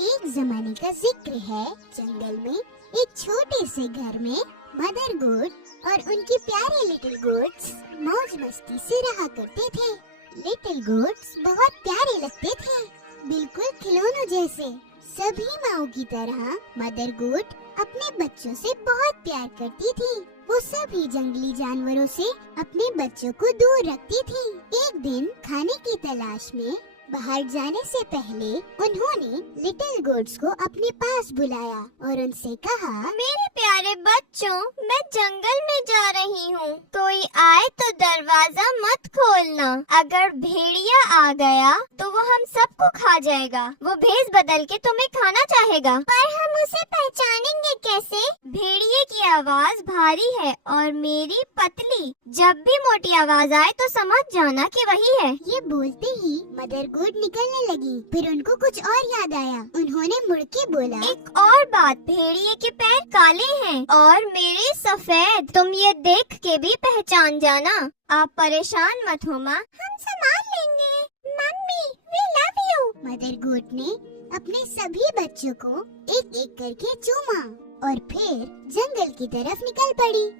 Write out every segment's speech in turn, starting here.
एक जमाने का जिक्र है। जंगल में एक छोटे से घर में मदर गोट और उनके प्यारे लिटिल गोट्स मौज मस्ती से रहा करते थे। लिटिल गोट्स बहुत प्यारे लगते थे, बिल्कुल खिलौनों जैसे। सभी माओ की तरह मदर गोट अपने बच्चों से बहुत प्यार करती थी। वो सभी जंगली जानवरों से अपने बच्चों को दूर रखती थी। एक दिन खाने की तलाश में बाहर जाने से पहले उन्होंने लिटिल गोट्स को अपने पास बुलाया और उनसे कहा, मेरे प्यारे बच्चों, मैं जंगल में जा रही हूँ। कोई आए तो दरवाजा मत खोलना। अगर भेड़िया आ गया तो वो हम सबको खा जाएगा। वो भेष बदल के तुम्हें खाना चाहेगा। पर हम उसे पहचानेंगे कैसे? भेड़िए की आवाज भारी है और मेरी पतली। जब भी मोटी आवाज आए तो समझ जाना कि वही है। ये बोलते ही मदर गोट निकलने लगी। फिर उनको कुछ और याद आया। उन्होंने मुड़ के बोला, एक और बात, भेड़िए के पैर काले हैं और मेरे सफेद। तुम ये देख के भी पहचान जाना। आप परेशान मत हो माँ, हम संभाल लेंगे। Mummy, we love you. Mother goat ने अपने सभी बच्चों को एक एक करके चूमा और फिर जंगल की तरफ निकल पड़ी।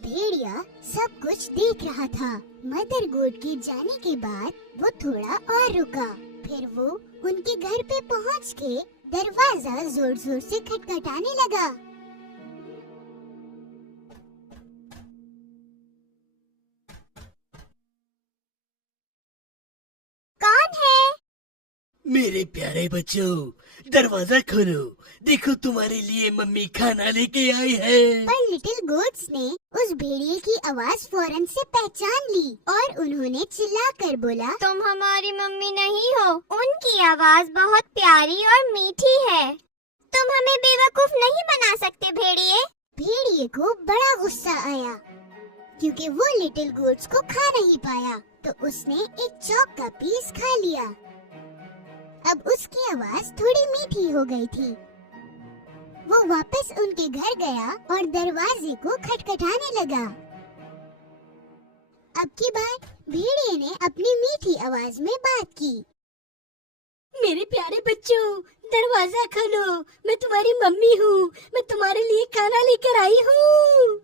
भेड़िया सब कुछ देख रहा था। मदर गोट के जाने के बाद वो थोड़ा और रुका। फिर वो उनके घर पे पहुंच के दरवाजा जोर जोर से खटखटाने लगा। कौन है? मेरे प्यारे बच्चों, दरवाजा खोलो। देखो, तुम्हारे लिए मम्मी खाना लेके आई है। पर लिटिल गोट्स ने उस भेड़िए की आवाज फौरन से पहचान ली और उन्होंने चिल्लाकर बोला, तुम हमारी मम्मी नहीं हो। उनकी आवाज बहुत प्यारी और मीठी है। तुम हमें बेवकूफ नहीं बना सकते भेड़िए। भेड़िए को बड़ा गुस्सा आया क्योंकि वो लिटिल गोट्स को खा नहीं पाया, तो उसने एक चॉक का पीस खा लिया। अब उसकी आवाज थोड़ी मीठी हो गई थी। वो वापस उनके घर गया और दरवाजे को खटखटाने लगा। अब की बार भेड़िए ने अपनी मीठी आवाज में बात की, मेरे प्यारे बच्चों, दरवाजा खोलो। मैं तुम्हारी मम्मी हूँ। मैं तुम्हारे लिए खाना लेकर आई हूँ।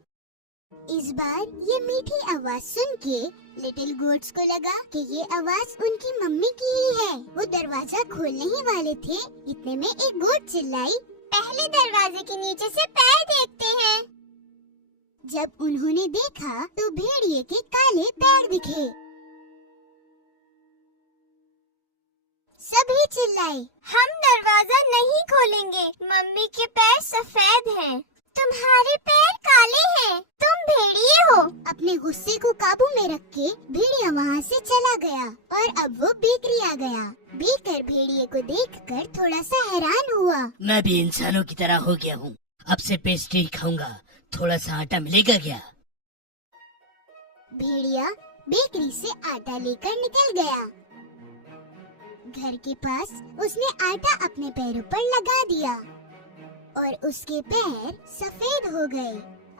इस बार ये मीठी आवाज सुन के लिटिल गोट्स को लगा कि ये आवाज उनकी मम्मी की ही है। वो दरवाजा खोलने ही वाले थे, इतने में एक गोट चिल्लाई, पहले दरवाजे के नीचे से पैर देखते हैं। जब उन्होंने देखा तो भेड़िए के काले पैर दिखे। सभी चिल्लाए, हम दरवाजा नहीं खोलेंगे। मम्मी के पैर सफेद हैं। तुम्हारे पैर काले हैं। तुम भेड़िए हो। अपने गुस्से को काबू में रख के भेड़िया वहाँ से चला गया और अब वो बेकरी आ गया। बेकर भेड़िए को देखकर थोड़ा सा हैरान हुआ। मैं भी इंसानों की तरह हो गया हूँ। अब से पेस्ट्री खाऊंगा। थोड़ा सा आटा मिलेगा क्या? भेड़िया बेकरी से आटा लेकर निकल गया। घर के पास उसने आटा अपने पैरों पर लगा दिया और उसके पैर सफेद हो गए।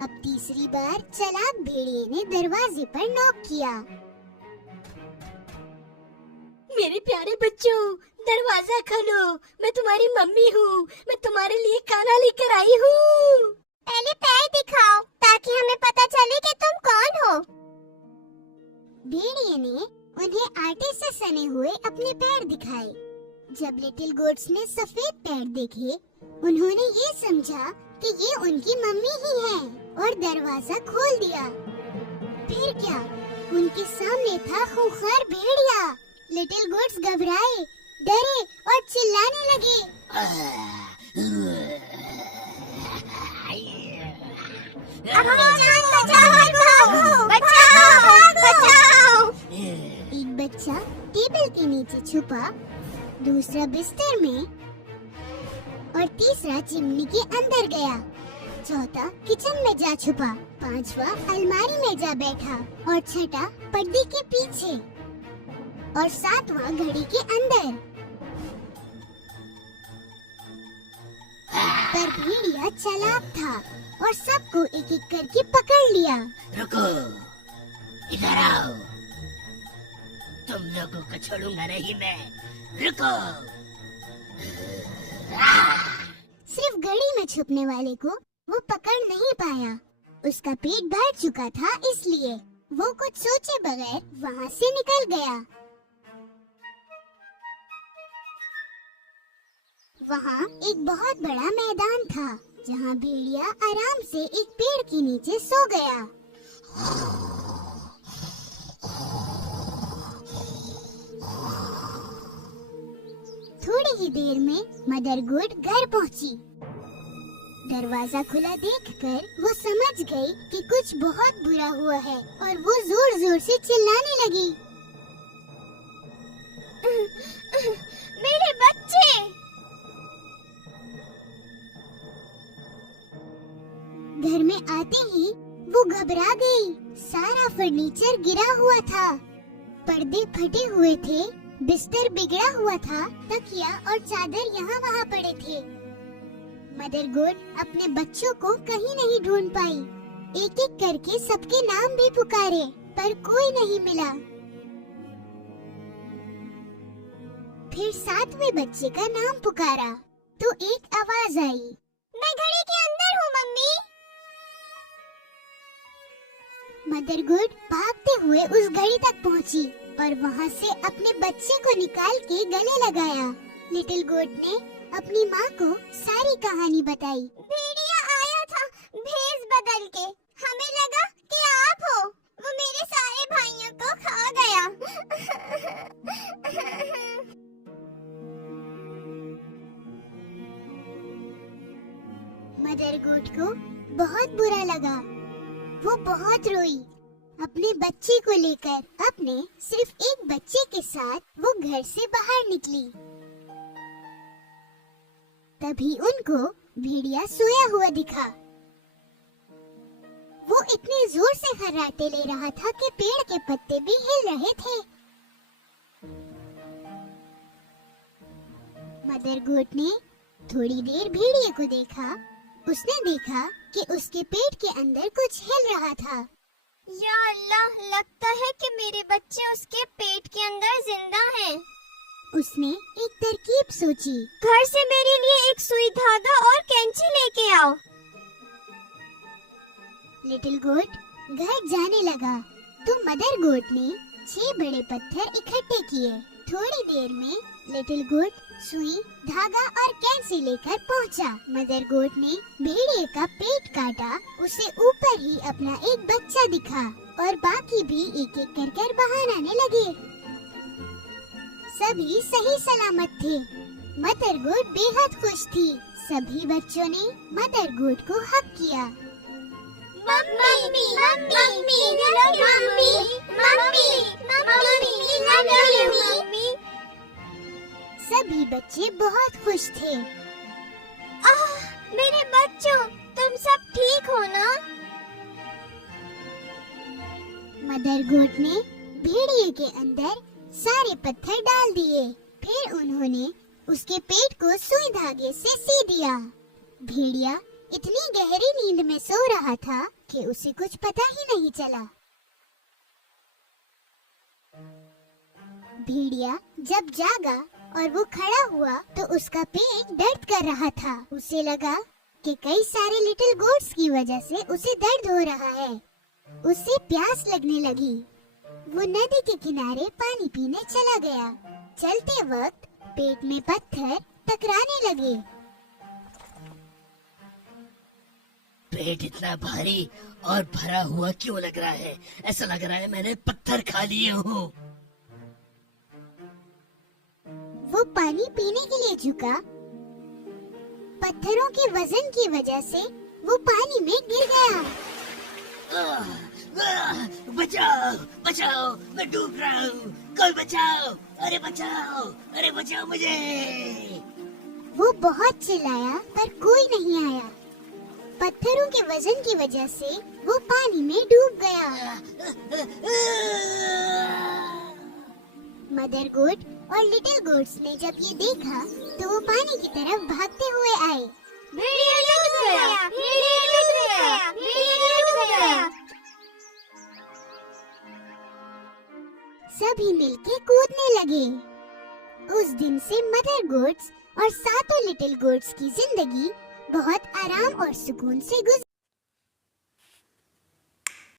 अब तीसरी बार चालाक भेड़िए ने दरवाजे पर नॉक किया। मेरे प्यारे बच्चों, दरवाजा खोलो। मैं तुम्हारी मम्मी हूँ। मैं तुम्हारे लिए खाना लेकर आई हूँ। पहले पैर दिखाओ ताकि हमें पता चले कि तुम कौन हो। भेड़िए ने उन्हें आटे से सने हुए अपने पैर दिखाए। जब लिटिल गोट्स ने सफेद पैर देखे, उन्होंने ये समझा कि ये उनकी मम्मी ही है और दरवाजा खोल दिया। फिर क्या, उनके सामने था खूंखार भेड़िया। लिटिल गोट्स घबराए, डरे और चिल्लाने लगे, बचाओ! एक बच्चा टेबल के नीचे छुपा, दूसरा बिस्तर में और तीसरा चिमनी के अंदर गया। चौथा किचन में जा छुपा, पांचवा अलमारी में जा बैठा और छठा पर्दे के पीछे और सातवां घड़ी के अंदर। पर भेड़िया चालाक था और सबको एक एक करके पकड़ लिया। रुको, इधर आओ। तुम लोगों को छोड़ूंगा नहीं मैं। रुको। सिर्फ घड़ी में छुपने वाले को वो पकड़ नहीं पाया। उसका पेट भर चुका था, इसलिए वो कुछ सोचे बगैर वहाँ से निकल गया। वहाँ एक बहुत बड़ा मैदान था जहाँ भेड़िया आराम से एक पेड़ के नीचे सो गया। थोड़ी ही देर में मदर गोट घर पहुँची। दरवाजा खुला देखकर वो समझ गई कि कुछ बहुत बुरा हुआ है और वो जोर जोर से चिल्लाने लगी। मेरे बच्चे! घर में आते ही वो घबरा गई। सारा फर्नीचर गिरा हुआ था, पर्दे फटे हुए थे, बिस्तर बिगड़ा हुआ था, तकिया और चादर यहाँ वहाँ पड़े थे। मदर गोट अपने बच्चों को कहीं नहीं ढूंढ पाई। एक एक करके सबके नाम भी पुकारे, पर कोई नहीं मिला। फिर 7वें बच्चे का नाम पुकारा तो एक आवाज आई, मैं घड़ी के अंदर हूँ मम्मी। मदर गोट भागते हुए उस घड़ी तक पहुँची और वहाँ से अपने बच्चे को निकाल के गले लगाया। लिटिल गोट ने अपनी माँ को सारी कहानी बताई। भेड़िया आया था भेष बदल के, हमें लगा कि आप हो। वो मेरे सारे भाइयों को खा गया। मदर गोट को बहुत बुरा लगा। वो बहुत रोई। अपने बच्चे को लेकर अपने सिर्फ एक बच्चे के साथ वो घर से बाहर निकली। तभी उनको भेड़िया सोया हुआ दिखा। वो इतने जोर से खर्राटे ले रहा था कि पेड़ के पत्ते भी हिल रहे थे। मदर गोट ने थोड़ी देर भेड़िए को देखा। उसने देखा कि उसके पेट के अंदर कुछ हिल रहा था। या अल्लाह, लगता है कि मेरे बच्चे उसके पेट के अंदर जिंदा हैं। उसने एक तरकीब सोची। घर से मेरे लिए एक सुई धागा और कैंची लेके आओ। लिटिल गोट घर जाने लगा तो मदर गोट ने 6 बड़े पत्थर इकट्ठे किए। थोड़ी देर में लिटिल गोट सुई, धागा और कैंची लेकर पहुंचा। मदर गोट ने भेड़िए का पेट काटा। उसे ऊपर ही अपना एक बच्चा दिखा और बाकी भी एक एक कर बाहर आने लगे। सभी सही सलामत थे। मदर गोट बेहद खुश थी। सभी बच्चों ने मदर गोट को हक किया। Mummy, mummy, mummy, mummy, mummy. सभी बच्चे बहुत खुश थे। मेरे बच्चों, तुम सब ठीक हो ना? मदर गोट ने भेड़िए के अंदर सारे पत्थर डाल दिए। फिर उन्होंने उसके पेट को सुई धागे से सी दिया। भेड़िया इतनी गहरी नींद में सो रहा था कि उसे कुछ पता ही नहीं चला। भेड़िया जब जागा और वो खड़ा हुआ तो उसका पेट दर्द कर रहा था। उसे लगा कि कई सारे लिटिल गोट्स की वजह से उसे दर्द हो रहा है। उसे प्यास लगने लगी। वो नदी के किनारे पानी पीने चला गया। चलते वक्त पेट में पत्थर टकराने लगे। पेट इतना भारी और भरा हुआ क्यों लग रहा है? ऐसा लग रहा है मैंने पत्थर खा लिए हूँ। वो पानी पीने के लिए झुका। पत्थरों के वजन की वजह से वो पानी में गिर गया। बचाओ, बचाओ, मैं डूब रहा हूँ। कोई बचाओ, अरे बचाओ, अरे बचाओ मुझे। वो बहुत चिल्लाया पर कोई नहीं आया। पत्थरों के वजन की वजह से वो पानी में डूब गया। मदर गोट और लिटिल गोट्स ने जब ये देखा तो वो पानी की तरफ भागते हुए आए। भेड़िया लुट गया, भेड़िया लुट गया, भेड़िया लुट गया। सभी मिलके कूदने लगे। उस दिन से मदर गोट्स और सातों लिटिल गोट्स की जिंदगी बहुत आराम और सुकून से गुजरी।